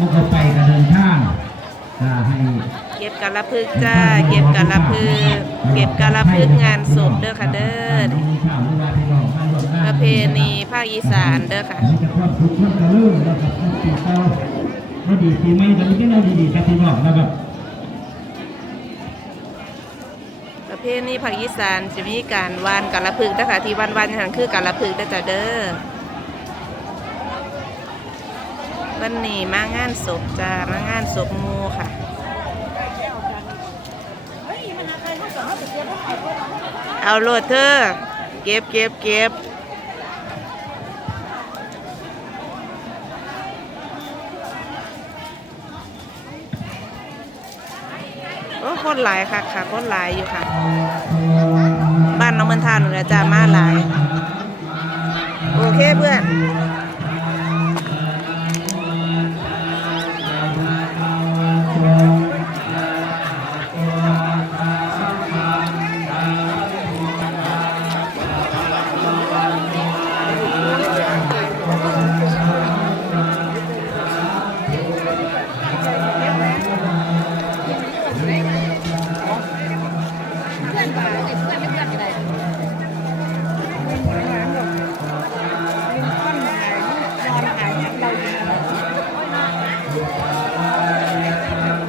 มุกไปกระเดินทางอ่าให้เก็บกะละพึกษ์จ้า เก็บกะละพึกษ์เก็บกะละพึกษ์งานศพเด้อค่ะเด้อมีข่าวหรือว่าพี่น้องมาร่วมงานประเพณีภาคอีสานเด้อค่ะมีแต่ความสุขความเจริญแล้วกับความสุขเราเราดีปีใหม่กันนี้เราดีๆครับพี่น้องนะครับประเพณีภาคอีสานจะมีการวานกะละพึกษ์เด้อค่ะที่วันวันๆนั่นคือกะละพึกษ์เด้อจ้าเด้อ วันนี้มางานศพจ้ามางานศพหมูค่ะเอาโลดเธอเก็บเก็บเก็บโอ้คนหลายค่ะค่ะคนหลายอยู่ค่ะ บ้านน้องมืองทานหนูนะจ้ามาหลาย โอเคเพื่อน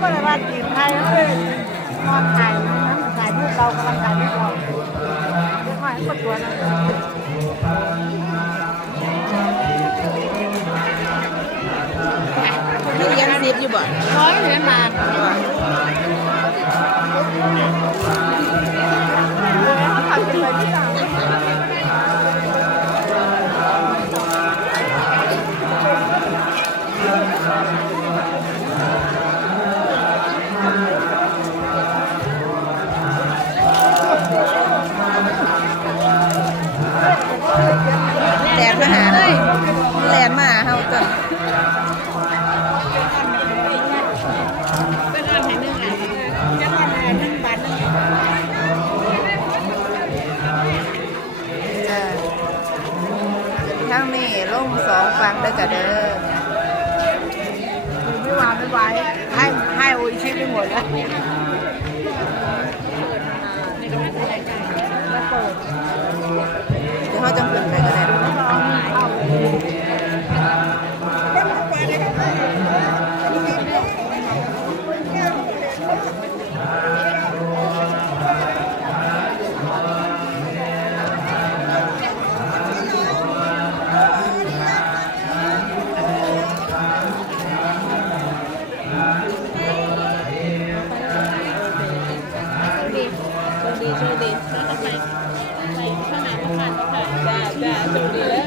ก็เลยว่าจีบไทยแล้วเลยนอนถ่ายนั้นถ่ายรูปเรากำลังถ่ายรูปเราเรียกว่าห้กดตัวนะนี่เรียนซิบอยู่บ่ร้อยเหรียญบาท หาเลยแลนมาหาเฮาจนเป็นอันไหนนึงอะจะว่าแหนึ่งบาทนึงจ้าทั้งนี้ลงสองฟังเด้อจ้ะเด้อไม่วางไม่ไหวให้ให้โอ้ยชิปไปหมดแล้วแล้ว Yeah, don't.